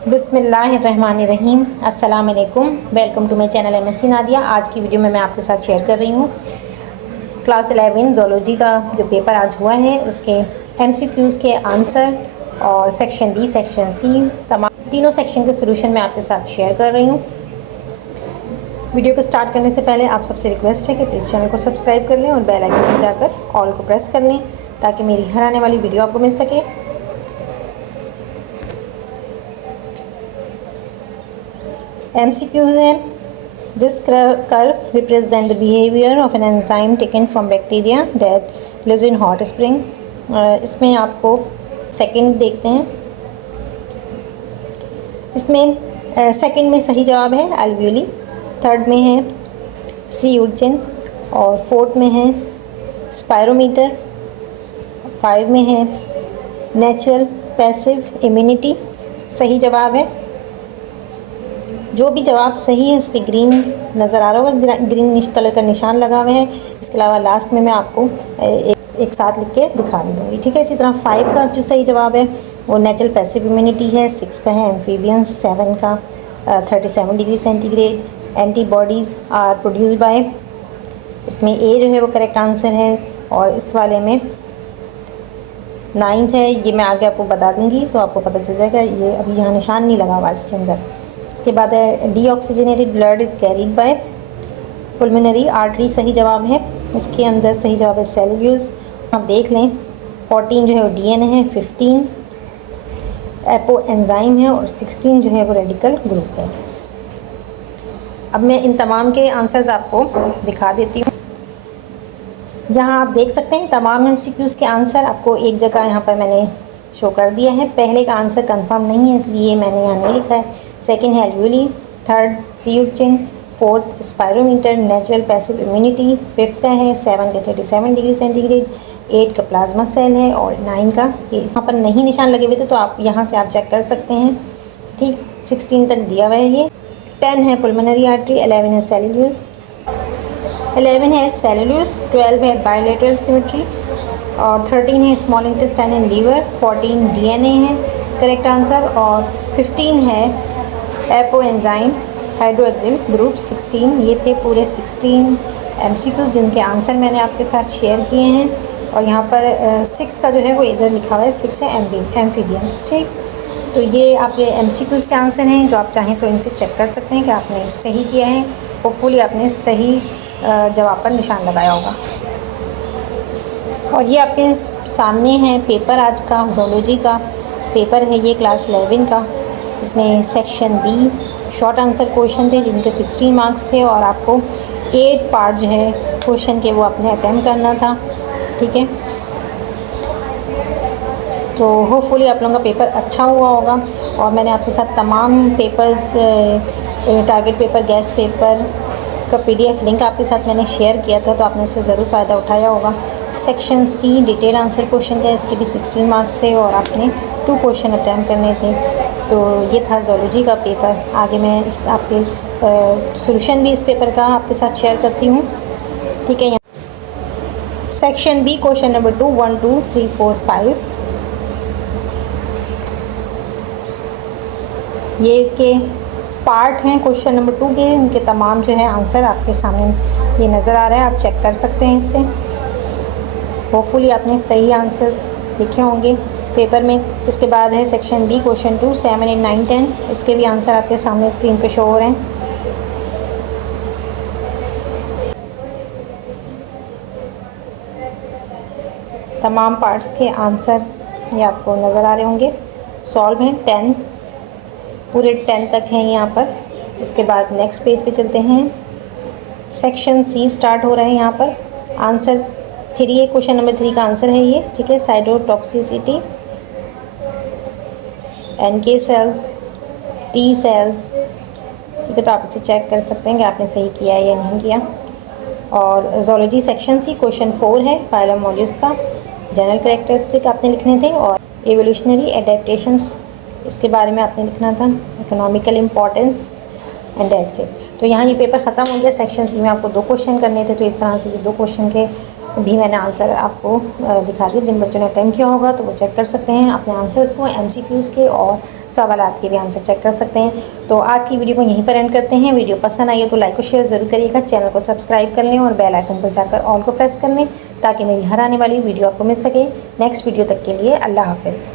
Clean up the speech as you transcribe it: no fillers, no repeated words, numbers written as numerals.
बिस्मिल्लाहिर्रहमानिर्रहीम। अस्सलाम वालेकुम। Welcome to my channel MSc Nadia. आज की वीडियो में मैं आपके साथ शेयर कर रही हूँ क्लास 11 ज़ूलॉजी का जो पेपर आज हुआ है उसके MCQs के आंसर और सेक्शन बी सेक्शन सी तमाम तीनों सेक्शन के सोल्यूशन मैं आपके साथ शेयर कर रही हूँ। वीडियो को स्टार्ट करने से पहले आप सबसे रिक्वेस्ट है कि प्लीज़ चैनल को सब्सक्राइब कर लें और बेल आइकन पर जाकर ऑल को प्रेस कर लें ताकि मेरी हर आने वाली वीडियो आपको मिल सके। MCQs हैं। This curve represents the behavior of an enzyme taken from bacteria that lives in hot spring। इसमें आपको सेकंड देखते हैं। इसमें सेकंड में सही जवाब है एल्वियोली, थर्ड में है सी यूर्जिन और फोर्थ में है स्पायरोमीटर, 5 में है नेचुरल पैसिव इम्यूनिटी। सही जवाब है। जो भी जवाब सही है उस पर ग्रीन नज़र आ रहा होगा, ग्रीन कलर का निशान लगा हुआ है। इसके अलावा लास्ट में मैं आपको एक साथ लिख के दिखा दूँगी, ठीक है। इसी तरह 5 का जो सही जवाब है वो नेचुरल पैसिव इम्यूनिटी है, 6 का है एम्फीबियंस, 7 का 37 degree centigrade. Antibodies are produce by, इसमें ए जो है वो करेक्ट आंसर है और इस वाले में 9th है। ये मैं आगे आपको बता दूँगी तो आपको पता चल जाएगा। ये अभी यहाँ निशान नहीं लगा हुआ इसके अंदर। इसके बाद है deoxygenated blood is carried by pulmonary artery. सही जवाब है। इसके अंदर सही जवाब है सेलुलोज। आप देख लें 14 जो है वो DNA है, 15 एपो एंजाइम है और 16 जो है वो रेडिकल ग्रुप है। अब मैं इन तमाम के आंसर्स आपको दिखा देती हूँ। यहाँ आप देख सकते हैं तमाम MCQs के आंसर आपको एक जगह यहाँ पर मैंने शो कर दिया है। पहले का आंसर कंफर्म नहीं है इसलिए मैंने यहाँ नहीं लिखा है। सेकंड है alveoli, third sea urchin, fourth spirometer natural passive immunity, fifth का है 7 का 37 डिग्री सेंटीग्रेड, 8 का प्लाज्मा सेल है और 9 का ये यहाँ पर नहीं निशान लगे हुए थे तो आप यहाँ से आप चेक कर सकते हैं, ठीक। 16 तक दिया हुआ है। ये 10 है पुल्मोनरी आर्टरी, 11 है सेलुलोज, 11 है सेलुलोज, 12 है बायलेटरल सिमेट्री और 13 है small intestine and liver, 14 DNA है करेक्ट आंसर और 15 है एपो एंजाइम हाइड्रोक्सिल ग्रुप 16। ये थे पूरे 16 MCQs जिनके आंसर मैंने आपके साथ शेयर किए हैं। और यहाँ पर 6 का जो है वो इधर लिखा हुआ है, 6 है एम्फीबियंस, ठीक। तो ये आपके MCQs के आंसर हैं जो आप चाहें तो इनसे चेक कर सकते हैं कि आपने सही किया है। होपफुली आपने सही जवाब पर निशान लगाया होगा। और ये आपके सामने है पेपर आज का ज़ूलॉजी का पेपर है, ये क्लास 11 का। इसमें section B short answer question थे जिनके 16 मार्क्स थे और आपको 8 पार्ट जो है क्वेश्चन के वो आपने अटेम्प्ट करना था, ठीक है। तो होपफुली आप लोगों का पेपर अच्छा हुआ होगा। और मैंने आपके साथ तमाम papers target paper, guest paper का PDF लिंक आपके साथ मैंने शेयर किया था तो आपने उससे ज़रूर फ़ायदा उठाया होगा। Section C detail answer question का, इसके भी 16 मार्क्स थे और आपने 2 क्वेश्चन अटैम्प्ट करने थे। तो ये था ज़ूलॉजी का पेपर। आगे मैं इस आपके सॉल्यूशन भी इस पेपर का आपके साथ शेयर करती हूँ, ठीक है। Section B question number 2, 1, 2, 3, 4, 5। ये इसके पार्ट हैं क्वेश्चन नंबर 2 के। इनके तमाम जो है आंसर आपके सामने ये नज़र आ रहा है, आप चेक कर सकते हैं इससे। होपफुली आपने सही आंसर्स लिखे होंगे पेपर में। इसके बाद है सेक्शन बी क्वेश्चन 2, 7, 8, 9, 10। इसके भी आंसर आपके सामने स्क्रीन पे शो हो रहे हैं। तमाम पार्ट्स के आंसर ये आपको नज़र आ रहे होंगे। सॉल्व हैं 10, पूरे 10 तक हैं यहाँ पर। इसके बाद नेक्स्ट पेज पे चलते हैं। सेक्शन सी स्टार्ट हो रहा है यहाँ पर। आंसर 3 है, क्वेश्चन नंबर 3 का आंसर है ये, ठीक है। Cytotoxicity, NK cells, T cells, ठीक है। तो आप इसे चेक कर सकते हैं कि आपने सही किया है या नहीं किया। और ज़ूलॉजी सेक्शन सी क्वेश्चन 4 है फाइलम मॉल्यूस्का का जनरल कैरेक्टरिस्टिक आपने लिखने थे और एवोल्यूशनरी एडेप्टेशंस इसके बारे में आपने लिखना था, economical importance and that's it. तो यहाँ ये पेपर ख़त्म हो गया। सेक्शन सी में आपको 2 क्वेश्चन करने थे तो इस तरह से ये 2 क्वेश्चन के भी मैंने आंसर आपको दिखा दिया। जिन बच्चों ने अटेम्प्ट किया होगा तो वो चेक कर सकते हैं अपने आंसर्स को MCQs के और सवालात के भी आंसर चेक कर सकते हैं। तो आज की वीडियो को यहीं पर एंड करते हैं। वीडियो पसंद आई है तो लाइक और शेयर ज़रूर करिएगा, चैनल को सब्सक्राइब कर लें और बेल आइकन पर जाकर ऑल को प्रेस कर लें ताकि मेरी हर आने वाली वीडियो आपको मिल सके। नेक्स्ट वीडियो तक के लिए अल्लाह हाफ़िज़।